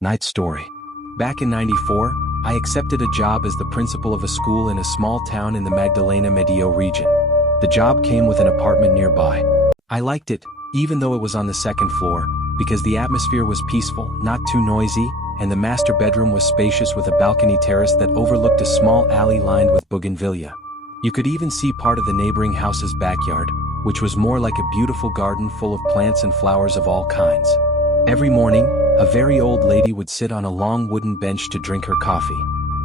Night story. Back in '94, I accepted a job as the principal of a school in a small town in the Magdalena Medio region. The job came with an apartment nearby. I liked it, even though it was on the second floor, because the atmosphere was peaceful, not too noisy, and the master bedroom was spacious with a balcony terrace that overlooked a small alley lined with bougainvillea. You could even see part of the neighboring house's backyard, which was more like a beautiful garden full of plants and flowers of all kinds. Every morning, a very old lady would sit on a long wooden bench to drink her coffee.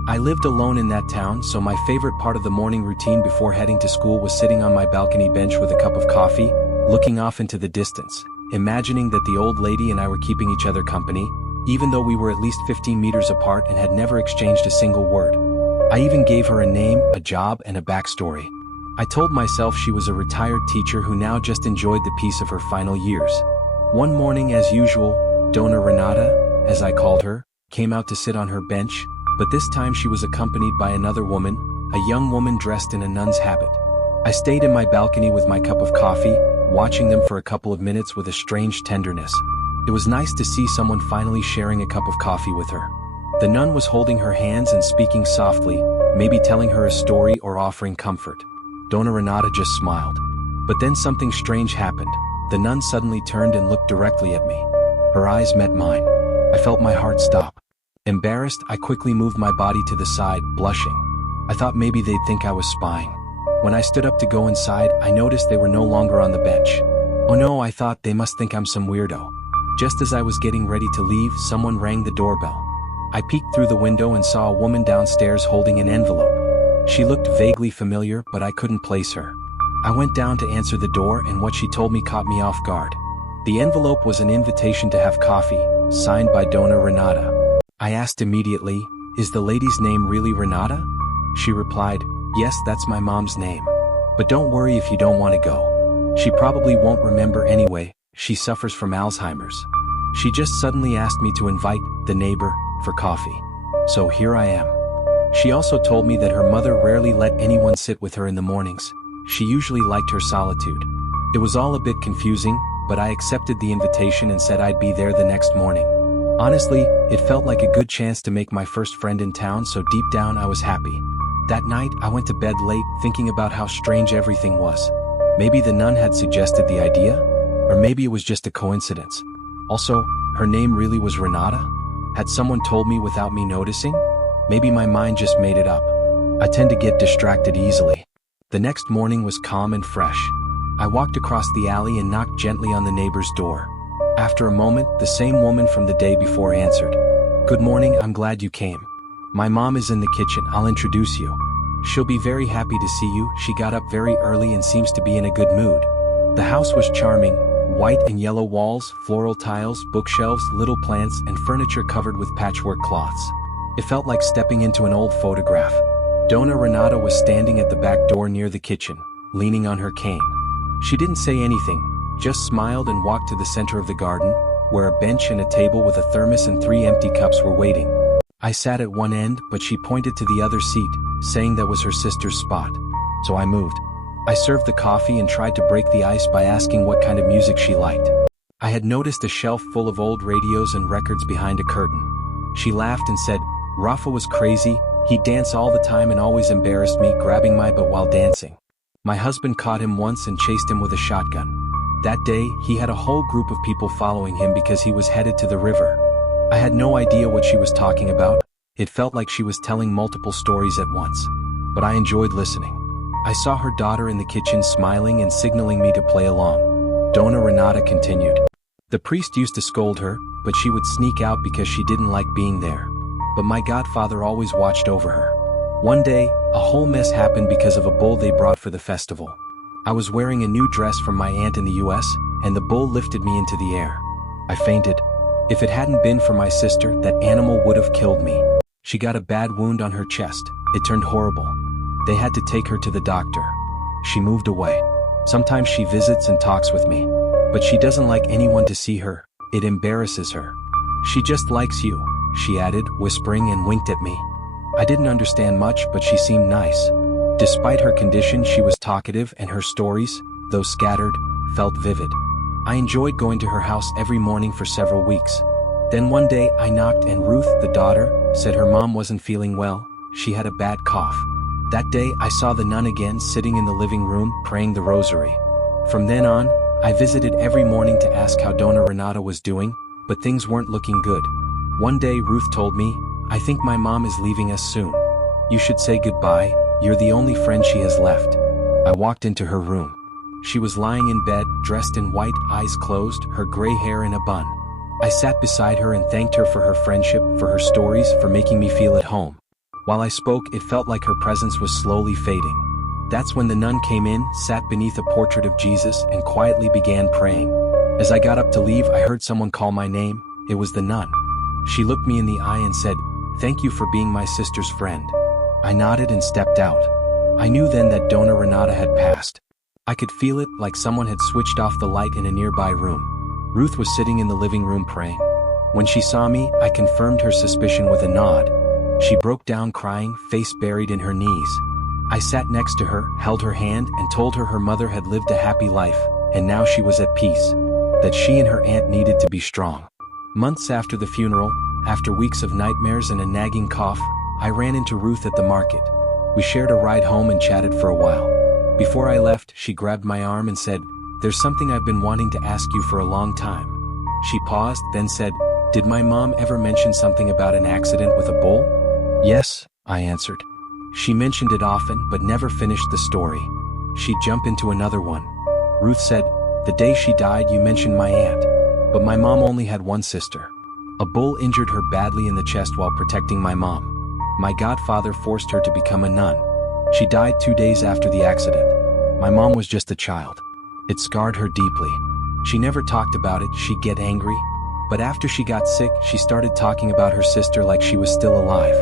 I lived alone in that town, so my favorite part of the morning routine before heading to school was sitting on my balcony bench with a cup of coffee, looking off into the distance, imagining that the old lady and I were keeping each other company, even though we were at least 15 meters apart and had never exchanged a single word. I even gave her a name, a job, and a backstory. I told myself she was a retired teacher who now just enjoyed the peace of her final years. One morning, as usual, Dona Renata, as I called her, came out to sit on her bench, but this time she was accompanied by another woman, a young woman dressed in a nun's habit. I stayed in my balcony with my cup of coffee, watching them for a couple of minutes with a strange tenderness. It was nice to see someone finally sharing a cup of coffee with her. The nun was holding her hands and speaking softly, maybe telling her a story or offering comfort. Dona Renata just smiled. But then something strange happened. The nun suddenly turned and looked directly at me. Her eyes met mine. I felt my heart stop. Embarrassed, I quickly moved my body to the side, blushing. I thought maybe they'd think I was spying. When I stood up to go inside, I noticed they were no longer on the bench. Oh no, I thought they must think I'm some weirdo. Just as I was getting ready to leave, someone rang the doorbell. I peeked through the window and saw a woman downstairs holding an envelope. She looked vaguely familiar, but I couldn't place her. I went down to answer the door, and what she told me caught me off guard. The envelope was an invitation to have coffee, signed by Dona Renata. I asked immediately, "Is the lady's name really Renata?" She replied, "Yes, that's my mom's name. But don't worry if you don't want to go. She probably won't remember anyway, she suffers from Alzheimer's. She just suddenly asked me to invite the neighbor for coffee. So here I am." She also told me that her mother rarely let anyone sit with her in the mornings. She usually liked her solitude. It was all a bit confusing, but I accepted the invitation and said I'd be there the next morning. Honestly, it felt like a good chance to make my first friend in town, so deep down I was happy. That night, I went to bed late, thinking about how strange everything was. Maybe the nun had suggested the idea? Or maybe it was just a coincidence. Also, her name really was Renata? Had someone told me without me noticing? Maybe my mind just made it up. I tend to get distracted easily. The next morning was calm and fresh. I walked across the alley and knocked gently on the neighbor's door. After a moment, the same woman from the day before answered. "Good morning, I'm glad you came. My mom is in the kitchen, I'll introduce you. She'll be very happy to see you." She got up very early and seems to be in a good mood. The house was charming, white and yellow walls, floral tiles, bookshelves, little plants, and furniture covered with patchwork cloths. It felt like stepping into an old photograph. Dona Renata was standing at the back door near the kitchen, leaning on her cane. She didn't say anything, just smiled and walked to the center of the garden, where a bench and a table with a thermos and 3 empty cups were waiting. I sat at one end, but she pointed to the other seat, saying that was her sister's spot. So I moved. I served the coffee and tried to break the ice by asking what kind of music she liked. I had noticed a shelf full of old radios and records behind a curtain. She laughed and said, "Rafa was crazy, he'd dance all the time and always embarrassed me, grabbing my butt while dancing. My husband caught him once and chased him with a shotgun. That day, he had a whole group of people following him because he was headed to the river." I had no idea what she was talking about. It felt like she was telling multiple stories at once. But I enjoyed listening. I saw her daughter in the kitchen smiling and signaling me to play along. Dona Renata continued. "The priest used to scold her, but she would sneak out because she didn't like being there. But my godfather always watched over her. One day, a whole mess happened because of a bull they brought for the festival. I was wearing a new dress from my aunt in the US, and the bull lifted me into the air. I fainted. If it hadn't been for my sister, that animal would have killed me. She got a bad wound on her chest. It turned horrible. They had to take her to the doctor. She moved away. Sometimes she visits and talks with me. But she doesn't like anyone to see her. It embarrasses her. She just likes you," she added, whispering, and winked at me. I didn't understand much, but she seemed nice. Despite her condition, she was talkative, and her stories, though scattered, felt vivid. I enjoyed going to her house every morning for several weeks. Then one day I knocked and Ruth, the daughter, said her mom wasn't feeling well, she had a bad cough. That day I saw the nun again sitting in the living room praying the rosary. From then on, I visited every morning to ask how Dona Renata was doing, but things weren't looking good. One day Ruth told me, "I think my mom is leaving us soon. You should say goodbye, you're the only friend she has left." I walked into her room. She was lying in bed, dressed in white, eyes closed, her gray hair in a bun. I sat beside her and thanked her for her friendship, for her stories, for making me feel at home. While I spoke, it felt like her presence was slowly fading. That's when the nun came in, sat beneath a portrait of Jesus, and quietly began praying. As I got up to leave, I heard someone call my name. It was the nun. She looked me in the eye and said, "Thank you for being my sister's friend." I nodded and stepped out. I knew then that Dona Renata had passed. I could feel it, like someone had switched off the light in a nearby room. Ruth was sitting in the living room praying. When she saw me, I confirmed her suspicion with a nod. She broke down crying, face buried in her knees. I sat next to her, held her hand, and told her her mother had lived a happy life, and now she was at peace. That she and her aunt needed to be strong. Months after the funeral, after weeks of nightmares and a nagging cough, I ran into Ruth at the market. We shared a ride home and chatted for a while. Before I left, she grabbed my arm and said, "There's something I've been wanting to ask you for a long time." She paused, then said, "Did my mom ever mention something about an accident with a bull?" "Yes," I answered. She mentioned it often, but never finished the story. She'd jump into another one. Ruth said, "The day she died you mentioned my aunt. But my mom only had one sister. A bull injured her badly in the chest while protecting my mom. My godfather forced her to become a nun. She died 2 days after the accident. My mom was just a child. It scarred her deeply. She never talked about it, she'd get angry. But after she got sick, she started talking about her sister like she was still alive.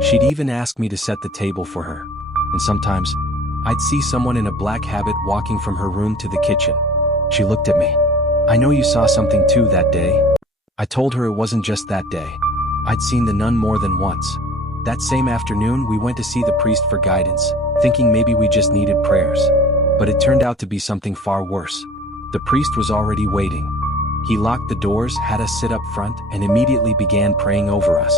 She'd even ask me to set the table for her. And sometimes, I'd see someone in a black habit walking from her room to the kitchen. She looked at me. "I know you saw something too that day." I told her it wasn't just that day. I'd seen the nun more than once. That same afternoon, we went to see the priest for guidance, thinking maybe we just needed prayers. But it turned out to be something far worse. The priest was already waiting. He locked the doors, had us sit up front, and immediately began praying over us.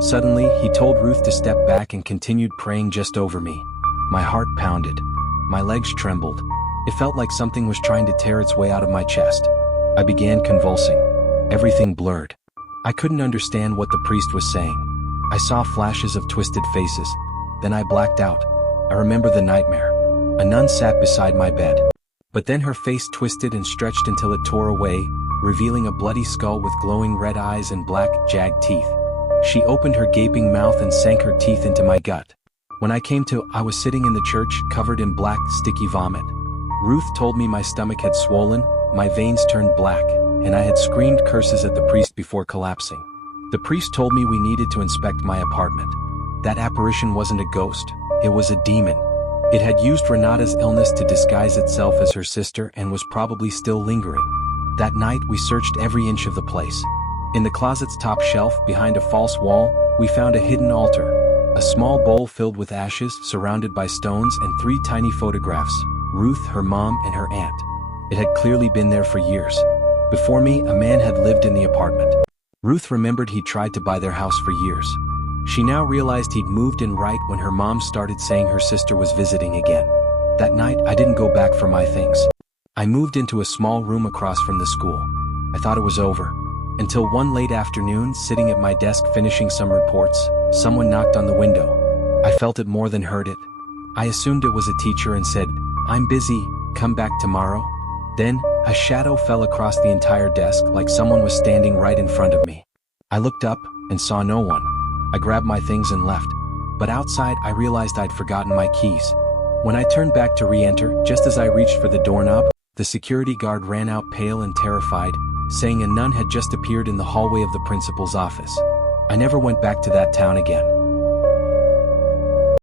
Suddenly, he told Ruth to step back and continued praying just over me. My heart pounded. My legs trembled. It felt like something was trying to tear its way out of my chest. I began convulsing. Everything blurred. I couldn't understand what the priest was saying. I saw flashes of twisted faces. Then I blacked out. I remember the nightmare. A nun sat beside my bed. But then her face twisted and stretched until it tore away, revealing a bloody skull with glowing red eyes and black, jagged teeth. She opened her gaping mouth and sank her teeth into my gut. When I came to, I was sitting in the church, covered in black, sticky vomit. Ruth told me my stomach had swollen, my veins turned black, and I had screamed curses at the priest before collapsing. The priest told me we needed to inspect my apartment. That apparition wasn't a ghost, it was a demon. It had used Renata's illness to disguise itself as her sister and was probably still lingering. That night we searched every inch of the place. In the closet's top shelf, behind a false wall, we found a hidden altar. A small bowl filled with ashes, surrounded by stones, and 3 tiny photographs: Ruth, her mom, and her aunt. It had clearly been there for years. Before me, a man had lived in the apartment. Ruth remembered he'd tried to buy their house for years. She now realized he'd moved in right when her mom started saying her sister was visiting again. That night, I didn't go back for my things. I moved into a small room across from the school. I thought it was over. Until one late afternoon, sitting at my desk finishing some reports, someone knocked on the window. I felt it more than heard it. I assumed it was a teacher and said, "I'm busy, come back tomorrow." Then, a shadow fell across the entire desk like someone was standing right in front of me. I looked up and saw no one. I grabbed my things and left. But outside, I realized I'd forgotten my keys. When I turned back to re-enter, just as I reached for the doorknob, the security guard ran out pale and terrified, saying a nun had just appeared in the hallway of the principal's office. I never went back to that town again.